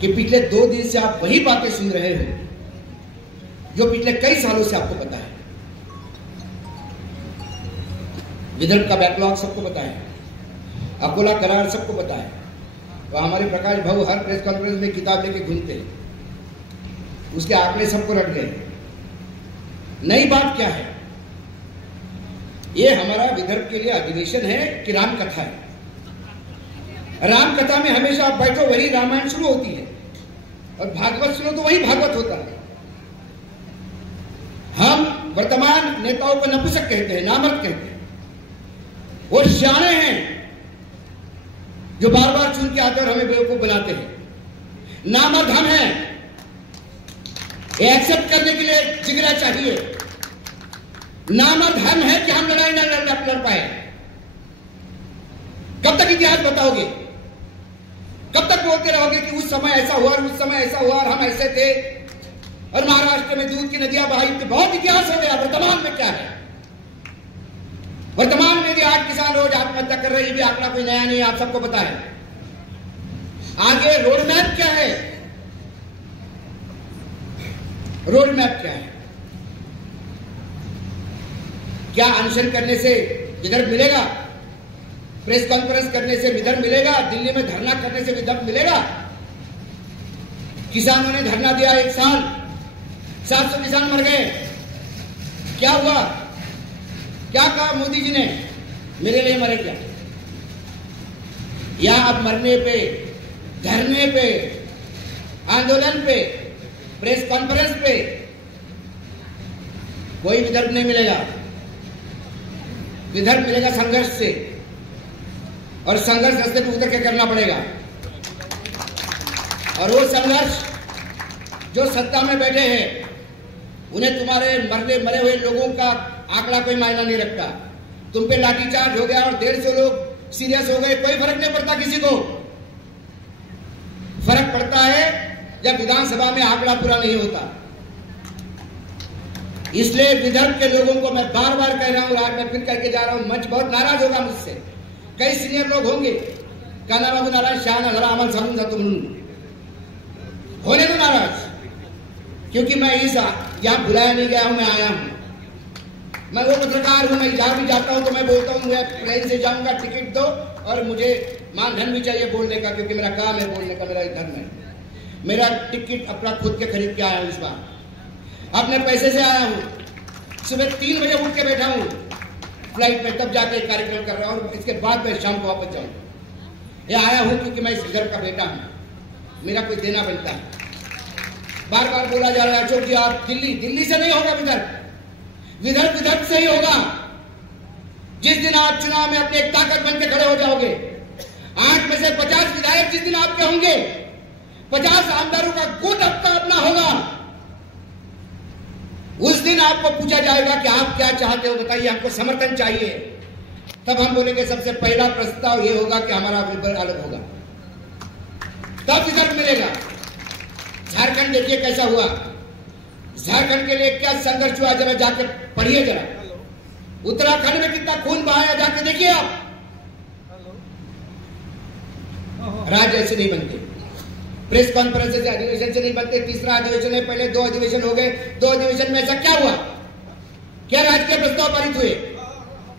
कि पिछले 2 दिन से आप वही बातें सुन रहे हो जो पिछले कई सालों से आपको पता है। विदर्भ का बैकलॉग सबको पता है, अकोला करार सबको पता है। तो हमारे प्रकाश भाऊ हर प्रेस कॉन्फ्रेंस में किताब लेके घूमते हैं, उसके आंकड़े सबको रट गए। नई बात क्या है? ये हमारा विदर्भ के लिए अधिवेशन है कि राम कथा है। राम कथा में हमेशा आप बैठो वही रामायण शुरू होती है और भागवत सुनो तो वही भागवत होता है। हम वर्तमान नेताओं को नपुंसक कहते हैं, नामर्द कहते हैं। वो शाणे हैं जो बार बार चुन के आते और हमें बेवकूफ बनाते हैं। नामर्द हम हैं, एक्सेप्ट करने के लिए जिगरा चाहिए। नामर्द हम हैं कि हम लड़ाई न लड़ पाए। कब तक इतिहास बताओगे? कब तक बोलते रहोगे कि उस समय ऐसा हुआ और उस समय ऐसा हुआ और हम ऐसे थे और महाराष्ट्र में दूध की नदियां बहाई थी? बहुत इतिहास हो गया। वर्तमान में क्या है? वर्तमान में भी 8 किसान रोज आत्महत्या कर रहे हैं। ये भी आंकड़ा कोई नया नहीं, आप सबको पता है। आगे रोड मैप क्या है? रोड मैप क्या है? क्या अनशन करने से विदर्भ मिलेगा? प्रेस कॉन्फ्रेंस करने से विदर्भ मिलेगा? दिल्ली में धरना करने से विदर्भ मिलेगा? किसानों ने धरना दिया 1 साल, 700 किसान मर गए। क्या हुआ? क्या कहा मोदी जी ने? मेरे लिए मरे क्या? या अब मरने पे, धरने पे, आंदोलन पे, प्रेस कॉन्फ्रेंस पे कोई विदर्भ नहीं मिलेगा। विदर्भ मिलेगा संघर्ष से, और संघर्ष रास्ते पे उतर के करना पड़ेगा। और वो संघर्ष जो सत्ता में बैठे हैं उन्हें तुम्हारे मरे हुए लोगों का आंकड़ा कोई मायना नहीं रखता। तुम पे लाठीचार्ज हो गया और 150 लोग सीरियस हो गए, कोई फर्क नहीं पड़ता किसी को। फर्क पड़ता है जब विधानसभा में आंकड़ा पूरा नहीं होता। इसलिए विदर्भ के लोगों को मैं बार बार कह रहा हूं, आज मैं फिर करके जा रहा हूं, मंच बहुत नाराज होगा मुझसे, कई सीनियर लोग होंगे। काना बाबू नाराज, शाह नजरा अमल समझा, तुम होने दो नाराज, क्योंकि मैं इस यहां बुलाया नहीं गया हूं, मैं आया हूं। मैं वो पत्रकार हूं, मैं जहां भी जाता हूं तो मैं बोलता हूं मैं प्लेन से जाऊंगा, टिकट दो, और मुझे मानधन भी चाहिए बोलने का, क्योंकि मेरा काम है बोलने का, मेरा धर्म है। मेरा टिकट अपना खुद के खरीद के आया हूं, इस बार अपने पैसे से आया हूं। सुबह 3 बजे उठ के बैठा हूं फ्लाइट में, तब जाके कार्यक्रम कर रहा हूं और इसके बाद मैं शाम को वापस जाऊंगा। ये आया हूं क्योंकि मैं इस घर का बेटा हूं, मेरा कोई देना बनता है। बार बार बोला जा रहा है अशोक जी आप दिल्ली से नहीं होगा विदर्भ से ही होगा। जिस दिन आप चुनाव में अपनी एक ताकत बन के खड़े हो जाओगे, 8 में से 50 विधायक जिस दिन आपके होंगे, 50 आमदारों का गुट आपका अपना होगा, उस दिन आपको पूछा जाएगा कि आप क्या चाहते हो, बताइए, हमको समर्थन चाहिए। तब हम बोलेंगे सबसे पहला प्रस्ताव ये होगा कि हमारा विदर्भ अलग होगा, तब विदर्भ मिलेगा। झारखंड देखिए कैसा हुआ, झारखंड के लिए क्या संघर्ष हुआ, जरा जाके पढ़िए जरा। उत्तराखंड में कितना खून बहाया, जाके देखिए आप। राज्य ऐसे नहीं बनते, प्रेस कॉन्फ्रेंस से, अधिवेशन से नहीं बनते। तीसरा अधिवेशन है, पहले 2 अधिवेशन हो गए। 2 अधिवेशन में ऐसा क्या हुआ? क्या राजकीय प्रस्ताव पारित हुए?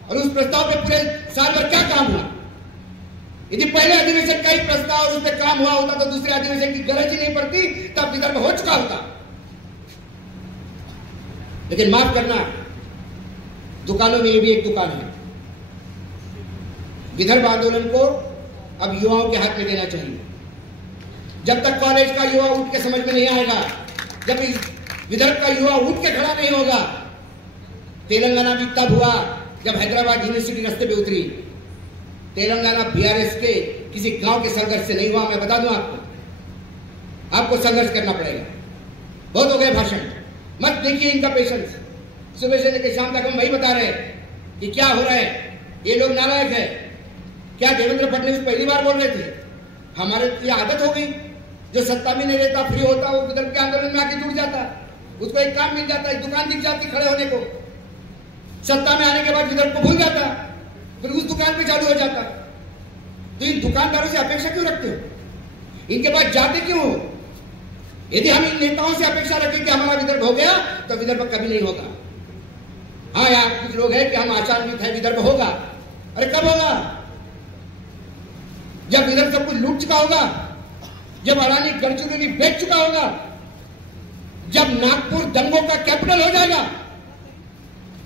और उस प्रस्ताव पे पूरे साल भर क्या काम हुआ? यदि पहले अधिवेशन का ही प्रस्ताव और उस पर काम हुआ होता तो दूसरे अधिवेशन की गरज ही नहीं पड़ती, तब विदर्भ हो चुका होता। लेकिन माफ करना, दुकानों में ये भी एक दुकान है। विदर्भ आंदोलन को अब युवाओं के हाथ में देना चाहिए। जब तक कॉलेज का युवा उठ के समझ में नहीं आएगा, जब इस विदर्भ का युवा उठ के खड़ा नहीं होगा। तेलंगाना भी तब हुआ जब हैदराबाद यूनिवर्सिटी रास्ते पे उतरी। तेलंगाना बीआरएस के किसी गांव के संघर्ष से नहीं हुआ, मैं बता दूं आपको संघर्ष करना पड़ेगा। बहुत हो गए भाषण, मत देखिए इनका पेशेंस। सुबह से लेकर शाम तक हम वही बता रहे हैं कि क्या हो रहा है, ये लोग नालायक है। क्या देवेंद्र फडणवीस पहली बार बोल रहे थे? हमारे ये आदत हो गई, जो सत्ता में नहीं रहता, फ्री होता, वो विदर्भ के आंदोलन में आके जुड़ जाता, उसको एक काम मिल जाता, एक दुकान दिख जाती खड़े होने को। सत्ता में आने के बाद विदर्भ को भूल जाता, फिर उस दुकान पे चालू हो जाता। तो इन दुकानदारों से अपेक्षा क्यों रखते हो? इनके पास जाते क्यों हो? यदि हम इन नेताओं से अपेक्षा रखें कि हमारा विदर्भ हो गया तो विदर्भ कभी नहीं होगा। हाँ, यहाँ कुछ लोग हैं कि हम आशान्वित हैं विदर्भ होगा। अरे कब होगा? जब विदर्भ सब कुछ लूट चुका होगा, जब अडानी गडचिरोली बेच चुका होगा, जब नागपुर दंगों का कैपिटल हो जाएगा,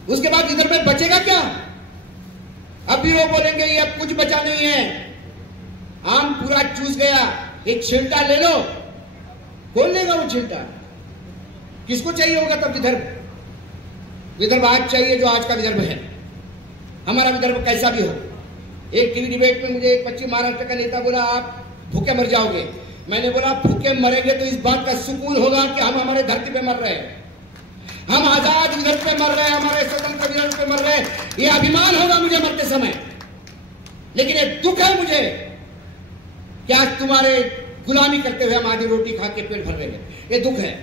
उसके बाद विदर्भ में बचेगा क्या? अभी वो बोलेंगे ये अब कुछ बचा नहीं है, आम पूरा चूस गया, एक छिलटा ले लो। कौन लेगा वो छिलटा? किसको चाहिए होगा तब विदर्भ? विदर्भ आज चाहिए जो आज का विदर्भ है। हमारा विदर्भ कैसा भी हो। एक टीवी डिबेट में मुझे एक पश्चिम महाराष्ट्र का नेता बोला आप भूखे मर जाओगे। मैंने बोला भूखे मरेंगे तो इस बात का सुकून होगा कि हम हमारे धरती पे मर रहे हैं, हम आजाद विदर्भ पे मर रहे हैं, हमारे स्वतंत्र विदर्भ पे मर रहे हैं। ये अभिमान होगा मुझे मरते समय। लेकिन ये दुख है मुझे कि आज तुम्हारे गुलामी करते हुए हम आधी रोटी खा के पेट भर रहे हैं। ये दुख है।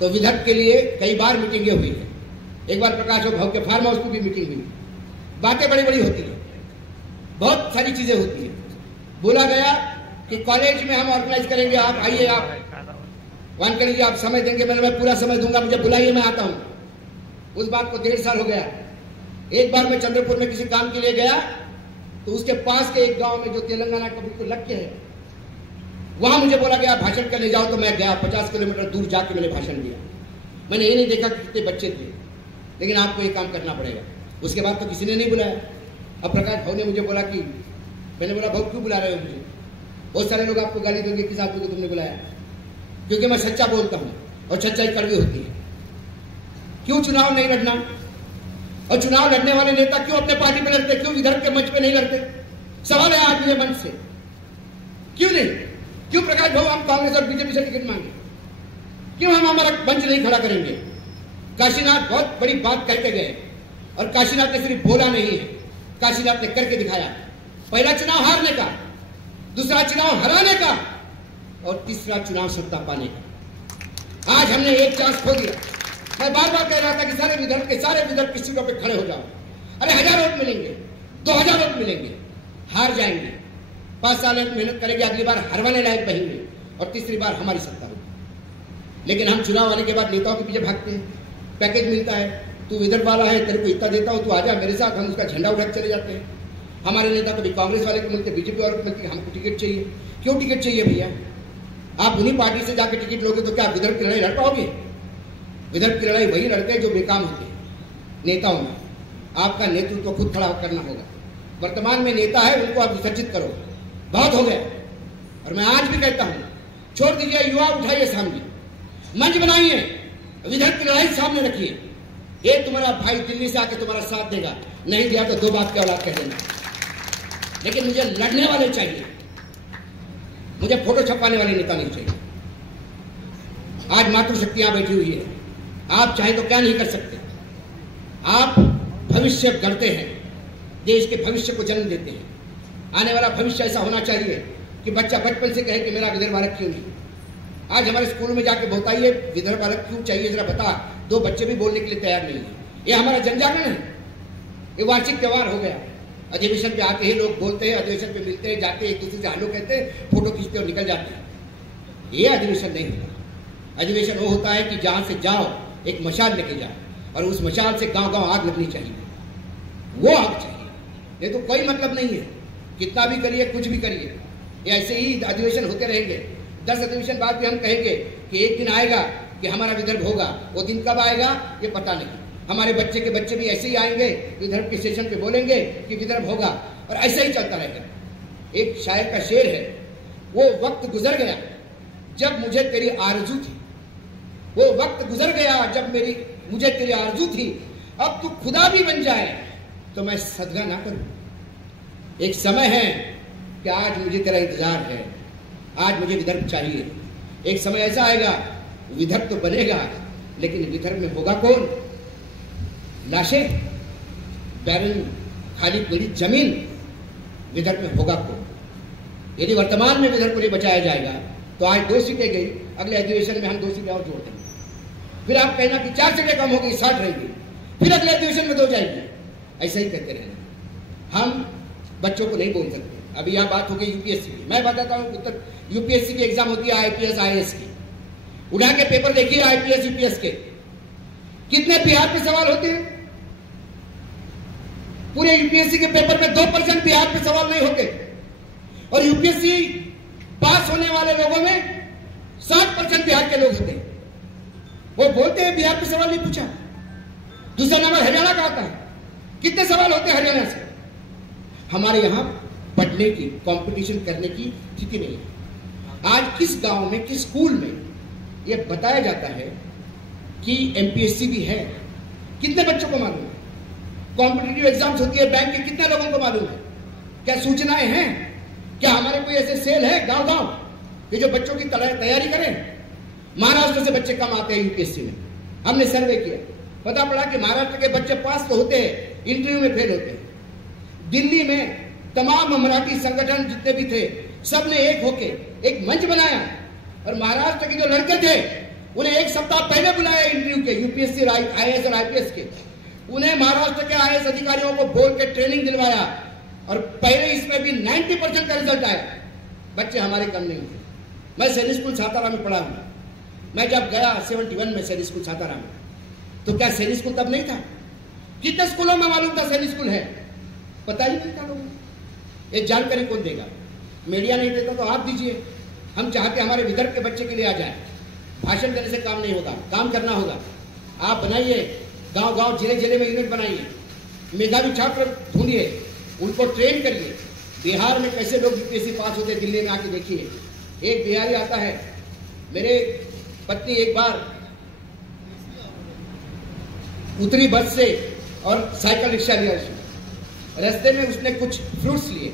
तो विदर्भ के लिए कई बार मीटिंगें हुई है। एक बार प्रकाश भाव के फार्म हाउस की भी मीटिंग हुई। बातें बड़ी बड़ी होती है, बहुत सारी चीजें होती है। बोला गया कि कॉलेज में हम ऑर्गेनाइज करेंगे, आप आइए, आप वन करिए, आप समय देंगे। मैं पूरा समय दूंगा, मुझे बुलाइए, मैं आता हूं। उस बात को 1.5 साल हो गया। एक बार मैं चंद्रपुर में किसी काम के लिए गया तो उसके पास के एक गांव में जो तेलंगाना का बिल्कुल लग के है, वहां मुझे बोला गया भाषण करने जाओ। तो मैं गया, 50 किलोमीटर दूर जाके मैंने भाषण दिया। मैंने ये नहीं देखा कि कितने बच्चे थे, लेकिन आपको ये काम करना पड़ेगा। उसके बाद तो किसी ने नहीं बुलाया। अब प्रकाश भाव ने मुझे बोला कि, मैंने बोला भाव क्यों बुला रहे हो मुझे? बहुत सारे लोग आपको गाली देंगे, किस आदमी को तुमने बुलाया? क्योंकि मैं सच्चा बोलता हूं और सच्चाई कड़वी होती है। क्यों चुनाव नहीं लड़ना? और चुनाव लड़ने वाले नेता क्यों अपने पार्टी में लड़ते, क्यों विदर्भ के मंच पे नहीं लड़ते? सवाल है आज मुझे मंच से। क्यों नहीं? क्यों प्रकाश भाव हम कांग्रेस और बीजेपी से टिकट मांगे? क्यों हम हमारा मंच नहीं खड़ा करेंगे? काशीनाथ बहुत बड़ी बात करके गए और काशीनाथ ने सिर्फ बोला नहीं है, काशीनाथ ने करके दिखाया। पहला चुनाव हारने का, दूसरा चुनाव हराने का और तीसरा चुनाव सत्ता पाने का। आज हमने एक चांस खो दिया। मैं बार बार कह रहा था कि सारे विदर्भ की सीटों पे खड़े हो जाओ। अरे 1000 वोट मिलेंगे, 2000 वोट मिलेंगे, हार जाएंगे। 5 साल मेहनत करेंगे, अगली बार हरवाने लायक बनेंगे और तीसरी बार हमारी सत्ता होगी। लेकिन हम चुनाव आने के बाद नेताओं के पीछे भागते हैं। पैकेज मिलता है, तू विदर्भ वाला है, तेरे को इतना देता हूं, तू आजा मेरे साथ, हम उसका झंडा उठा चले जाते हैं। हमारे नेता कभी कांग्रेस वाले को मिलते, बीजेपी वाले को मिलते, हमको टिकट चाहिए। क्यों टिकट चाहिए भैया? आप उन्हीं पार्टी से जाके टिकट लोगे तो क्या विदर्भ की लड़ाई लड़ पाओगे? विदर्भ की लड़ाई वही लड़ते हैं जो बेकाम होते हैं। नेताओं में आपका नेतृत्व खुद खड़ा करना होगा। वर्तमान में नेता है, उनको आप विसर्जित करो, बहुत हो गया। और मैं आज भी कहता हूं, छोड़ दीजिए, युवा उठाइए सामने, मंच बनाइए, विदर्भ की लड़ाई सामने रखिए। ये तुम्हारा भाई दिल्ली से आके तुम्हारा साथ देगा, नहीं दिया तो 2 बात की औलाद कह देना। लेकिन मुझे लड़ने वाले चाहिए, मुझे फोटो छपवाने वाले नेता नहीं चाहिए। आज मातृशक्तियां बैठी हुई है, आप चाहे तो क्या नहीं कर सकते। आप भविष्य गढ़ते हैं, देश के भविष्य को जन्म देते हैं। आने वाला भविष्य ऐसा होना चाहिए कि बच्चा बचपन से कहे कि मेरा विदर्भ अलग क्यों नहीं। आज हमारे स्कूल में जाके बताइए विदर्भ अलग क्यों चाहिए, जरा बता। 2 बच्चे भी बोलने के लिए तैयार नहीं है। ये हमारा जनजागरण है, ये वार्षिक त्योहार हो गया। अधिवेशन पे आते ही लोग बोलते हैं, अधिवेशन पे मिलते हैं, जाते हैं, एक दूसरे से हेलो कहते हैं, फोटो खींचते और निकल जाते हैं। ये अधिवेशन नहीं होता। अधिवेशन वो होता है कि जहां से जाओ एक मशाल लेके जाओ और उस मशाल से गांव गांव आग लगनी चाहिए, वो आग चाहिए। नहीं तो कोई मतलब नहीं है, कितना भी करिए, कुछ भी करिए, ये ऐसे ही अधिवेशन होते रहेंगे। 10 अधिवेशन बाद भी हम कहेंगे कि एक दिन आएगा कि हमारा विदर्भ होगा। वो दिन कब आएगा ये पता नहीं। हमारे बच्चे के बच्चे भी ऐसे ही आएंगे, विदर्भ के स्टेशन पे बोलेंगे कि विदर्भ होगा, और ऐसा ही चलता रहेगा। एक शायर का शेर है, वो वक्त गुजर गया जब मुझे तेरी आरज़ू थी, वो वक्त गुजर गया जब मुझे तेरी आरज़ू थी, अब तू खुदा भी बन जाए तो मैं सदका ना करूं। एक समय है कि आज मुझे तेरा इंतजार है, आज मुझे विदर्भ चाहिए। एक समय ऐसा आएगा विदर्भ तो बनेगा, लेकिन विदर्भ में होगा कौन? लाशें, बैरन, खाली पड़ी जमीन। विदर्भ में होगा कौन? यदि वर्तमान में विदर्भ को नहीं बचाया जाएगा तो आज 2 सीटें गई, अगले अधिवेशन में हम 2 सीटें और जोड़ देंगे। फिर आप कहना कि 4 सीटें कम हो गई, 60 रहेंगी, फिर अगले अधिवेशन में 2 जाएंगी। ऐसा ही कहते रहना। हम बच्चों को नहीं बोल सकते, अभी यहाँ बात हो गई यूपीएससी की, मैं बताता हूँ उत्तर यूपीएससी की एग्जाम होती है आईपीएस आईएएस की। उठा के पेपर देखिए आईपीएस यूपीएस के, कितने बिहार पे सवाल होते हैं? पूरे यूपीएससी के पेपर में 2% बिहार पे सवाल नहीं होते, और यूपीएससी पास होने वाले लोगों में 60% बिहार के लोग होते हैं। वो बोलते हैं बिहार पे सवाल नहीं पूछा। दूसरा नंबर हरियाणा का आता है, कितने सवाल होते हैं हरियाणा से? हमारे यहां पढ़ने की, कंपटीशन करने की स्थिति नहीं है। आज किस गांव में, किस स्कूल में यह बताया जाता है कि एमपीएससी भी है? कितने बच्चों को मालूम है? कॉम्पिटिटिव एग्जाम्स होती है बैंक के, कितने लोगों को मालूम है? क्या सूचनाएं हैं? क्या हमारे कोई ऐसे सेल है गांव गांव कि जो बच्चों की तैयारी करें? महाराष्ट्र से बच्चे कम आते हैं यूपीएससी में, हमने सर्वे किया, पता पड़ा कि महाराष्ट्र के बच्चे पास तो होते हैं, इंटरव्यू में फेल होते हैं। दिल्ली में तमाम मराठी संगठन जितने भी थे, सबने एक होके एक मंच बनाया, और महाराष्ट्र के जो लड़के थे उन्हें एक सप्ताह पहले बुलाया इंटरव्यू के, यूपीएससी आईएएस और आईपीएस के। उन्हें महाराष्ट्र के आईएएस अधिकारियों को बोल के ट्रेनिंग दिलवाया, और पहले इसमें भी 90% का रिजल्ट आया। बच्चे हमारे कम नहीं थे। मैं सैनिक स्कूल सातारा में पढ़ा हूं। मैं जब गया 71 में सैनिक स्कूल सातारा में, तो क्या सैनिक स्कूल तब नहीं था? कितने स्कूलों में मालूम था सैनिक स्कूल है? पता ही नहीं था लोगों को। ये जानकारी कौन देगा? मीडिया नहीं देता तो आप दीजिए। हम चाहते हमारे विदर्भ के बच्चे के लिए आ जाए। भाषण देने से काम नहीं होगा, काम करना होगा। आप बनाइए, गांव गांव जिले जिले में यूनिट बनाइए, मेधावी छात्र ढूंढिए, उनको ट्रेन करिए। बिहार में कैसे लोग यूपीएससी पास होते, दिल्ली में आके देखिए। एक बिहारी आता है, मेरे पत्नी एक बार उतरी बस से और साइकिल रिक्शा लिया उसने। रास्ते में उसने कुछ फ्रूट्स लिए,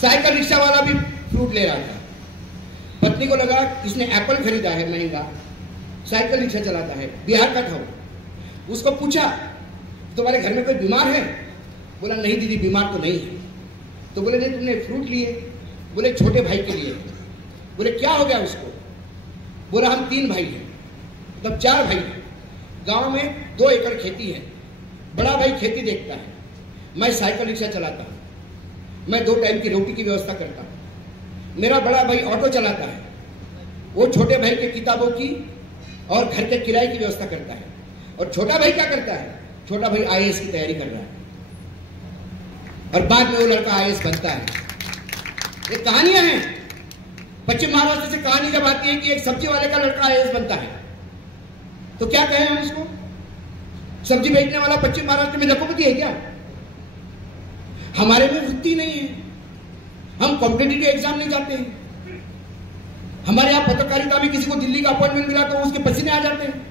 साइकिल रिक्शा वाला भी फ्रूट ले रहा था। पत्नी को लगा इसने एप्पल खरीदा है महंगा, साइकिल रिक्शा चलाता है, बिहार का था वो। उसको पूछा तुम्हारे घर में कोई बीमार है? बोला नहीं दीदी बीमार तो नहीं है। तो बोले नहीं तुमने फ्रूट लिए? बोले छोटे भाई के लिए। बोले क्या हो गया उसको? बोला हम 3 भाई हैं, तब 4 भाई हैं। गांव में 2 एकड़ खेती है, बड़ा भाई खेती देखता है, मैं साइकिल रिक्शा चलाता हूँ, मैं 2 टाइम की रोटी की व्यवस्था करता हूँ, मेरा बड़ा भाई ऑटो चलाता है, वो छोटे भाई के किताबों की और घर के किराए की व्यवस्था करता है, और छोटा भाई क्या करता है? छोटा भाई आईएएस की तैयारी कर रहा है, और बाद में वो लड़का आईएएस बनता है। ये कहानियां हैं। पश्चिम महाराष्ट्र से कहानी जब आती है कि एक सब्जी वाले का लड़का आईएएस बनता है, तो क्या कहें हम उसको? सब्जी बेचने वाला पश्चिम महाराष्ट्र में लखोपति है क्या? हमारे में वृत्ति नहीं है, हम कॉम्पिटिटिव एग्जाम नहीं जाते हैं। हमारे यहां पत्रकारिता में किसी को दिल्ली का अपॉइंटमेंट मिला तो उसके पसीने आ जाते हैं।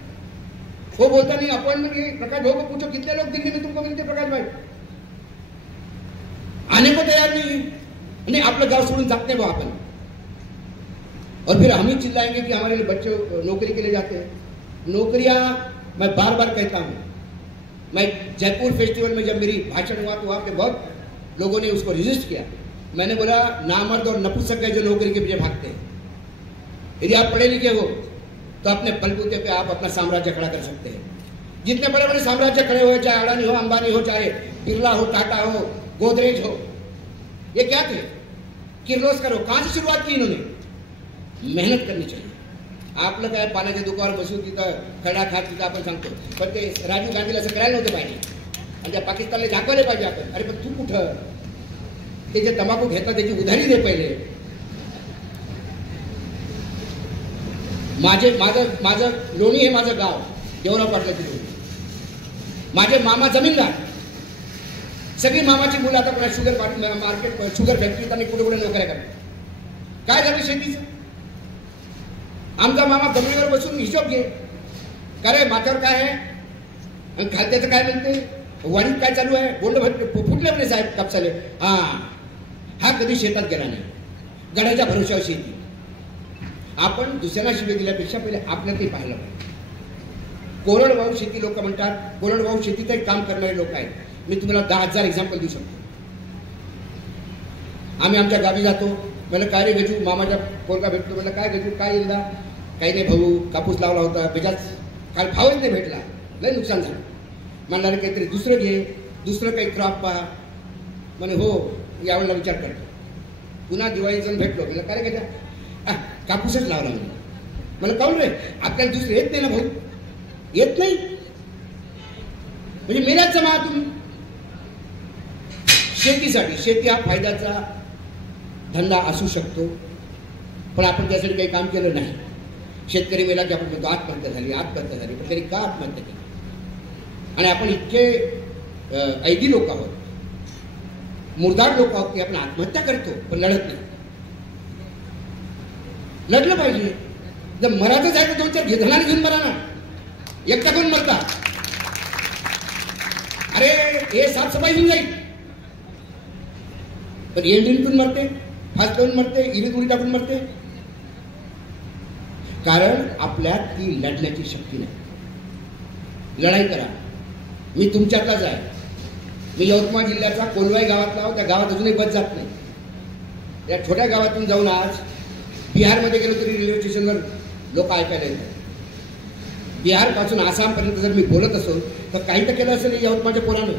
वो बोलता नहीं अपॉइंटमेंट, प्रकाश भाई को पूछो कितने लोग दिल्ली में तुमको मिलते? प्रकाश भाई आने को तैयार नहीं है, नहीं आपलं गाव सोडून जात नाही आपण। और फिर हम ही चिल्लाएंगे कि हमारे बच्चे नौकरी के लिए जाते हैं। नौकरियां, मैं बार बार कहता हूं, मैं जयपुर फेस्टिवल में जब मेरी भाषण हुआ तो वहां पे बहुत लोगों ने उसको रजिस्ट किया। मैंने बोला नामर्द और नपुंसक है जो नौकरी के पीछे भागते हैं। यदि आप पढ़े लिखे हो तो अपने बलबूते पे आप अपना साम्राज्य खड़ा कर सकते हैं। जितने बड़े बड़े साम्राज्य खड़े हुए, चाहे अडानी हो, अंबानी हो, चाहे बिरला हो, टाटा हो, गोदरेज हो, ये क्या थे? किर्लोस्कर हो। कहां से शुरुआत की इन्होंने? मेहनत करनी चाहिए। आपलं काय पाण्याच्या दुकानावर बसून तिथं खडा खात तिथं आपण सांगतो, पण ते राजीव गांधीला असं करायला नव्हतं पाहिजे, आणि त्या पाकिस्तानला दाखवायला पाहिजे आपण, अरे पण तू कुठं? ते जे तंबाखू घेतात त्याची उधारी दे पहिले। माझं लोणी हे माझं गाव, देवराव पाटलाची लोणी। माझे मामा जमीनदार, सगळी मामाची मुलं आता पुन्हा शुगर मार्केट, शुगर फॅक्टरीत आणि कुठे कुठे नोकऱ्या करतात। काय झालं शेतीचं? आमचा मामा जमिनीवर बसून हिशोब घे, काय माथ्यावर काय आहे आणि खाद्याचं काय म्हणते, वाणीत काय चालू आहे, बोंड फुटले म्हणे साहेब कापसाले। हा कधी शेतात गेला नाही, गड्याच्या भरोशावर शेती। आपण दुसऱ्यांना शिवे दिल्यापेक्षा पहिले आपल्याला ते पाहिलं पाहिजे। कोरडवाहू शेती लोक म्हणतात, कोरडवाहू शेतीतही काम करणारे लोक आहेत। मी तुम्हाला 10,000 एक्झाम्पल देऊ शकतो। आम्ही आमच्या गावी जातो, म्हणलं काय रे गजू, मामाच्या पोरगा भेटतो, म्हणलं काय गजू काय यंदा? काही नाही भाऊ, कापूस लावला होता, बेजाच काल भावच नाही भेटला, लय नुकसान झालं। म्हणलं काहीतरी दुसरं घे, दुसरं काही क्रॉप पहा। म्हणे हो, यावेळेला विचार करतो. पुन्हा दिवाळीत जाऊन भेटलो, मला काय रे का कापूसच लावला म्हणून. मला काऊन रे, आपल्याला दुसरं येत नाही ना भाऊ, येत नाही म्हणजे मेल्याच जमा तुम्ही. शेतीसाठी, शेती हा फायद्याचा धंदा असू शकतो, पण आपण त्यासाठी काही काम केलं नाही. शेतकरी मेला की आपण म्हणतो आत्महत्या झाली, आत्महत्या झाली, पण त्यांनी का आत्महत्या केली? आणि आपण इतके ऐदी लोक आहोत, मुरदार लोक आहोत की आपण आत्महत्या करतो पण लढत नाही. लढलं पाहिजे. जर मराठच आहे तर 2-4 धनाने घेऊन मरा ना, एकटा कोण मरता? अरे हे साफसफाई होऊन जाईल, पण एंड्रीतून मरते, फास्ट लावून मरते, इरीत उडी टाकून मरते. कारण आपल्यात ती लढण्याची शक्ती नाही. लढाई करा. मी तुमच्यातलाच आहे. मी यवतमाळ जिल्ह्याचा कोलवाई गावातला आहोत. त्या गावात अजूनही बस जात नाही. या छोट्या गावातून जाऊन आज बिहारमध्ये गेलो तरी रेल्वे स्टेशनवर लोक ऐकायला येतात. बिहारपासून आसामपर्यंत जर मी बोलत असो तर काही तर केलं असेल यवतमाळच्या पोरानं.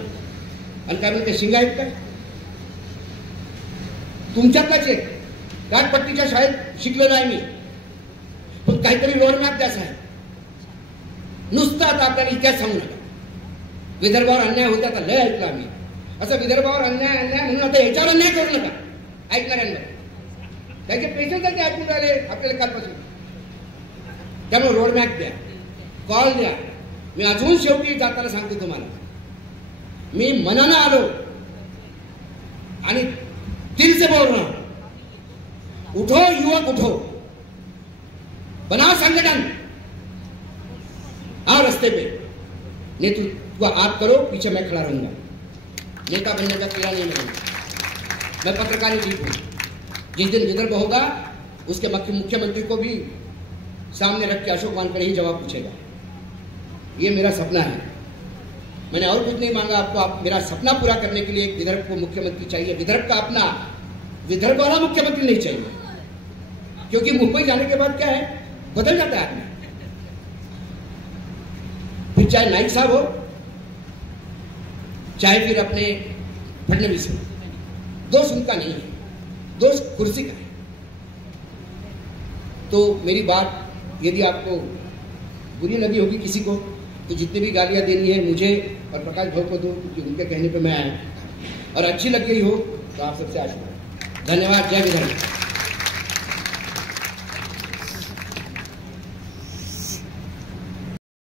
आणि काय म्हणते, शिंगा आहेत काय? तुमच्यातलाच आहे. घाटपट्टीच्या शाळेत शिकलेलो आहे मी, पण काहीतरी रोडमॅप द्यायचा आहे. नुसतं आता आपल्याला इतिहास सांगू नका. विदर्भावर अन्याय होता तर लय ऐकलं आम्ही. असं विदर्भावर अन्याय म्हणून आता याच्यावर अन्याय करू नका ऐकणाऱ्यांवर. त्याचे पेशंट ते ऐकून राहिले आपल्याला कालपासून. त्यामुळे रोडमॅप द्या, कॉल द्या. मी अजून शेवटी जाताना सांगतो तुम्हाला, मी मनानं आलो आणि दिल से बोल रहा हूं. उठो युवक उठो, बनाओ संगठन, आओ रस्ते पे, नेतृत्व आप करो, पीछे मैं खड़ा रहूंगा. नेता बनने का कीड़ा नहीं मिलेगा. मैं पत्रकार ही हूं. जिस दिन विदर्भ होगा उसके मुख्यमंत्री को भी सामने रख के अशोक वानखेड़े ही जवाब पूछेगा. ये मेरा सपना है. मैंने और कुछ नहीं मांगा आपको. आप मेरा सपना पूरा करने के लिए एक विदर्भ को मुख्यमंत्री चाहिए. विदर्भ का अपना, विदर्भ वाला मुख्यमंत्री नहीं चाहिए, क्योंकि मुंबई जाने के बाद क्या है, बदल जाता है आदमी. फिर चाहे नाइक साहब हो, चाहे फिर अपने फडणवीस हो, दोष उनका नहीं है, दोष कुर्सी का है. तो मेरी बात यदि आपको बुरी लगी होगी किसी को, तो जितनी भी गालियां देनी है मुझे और प्रकाश भाव को दो, क्योंकि उनके कहने पे मैं आया. और अच्छी लग गई हो तो आप सबसे आशीर्वाद. धन्यवाद. जय विधान.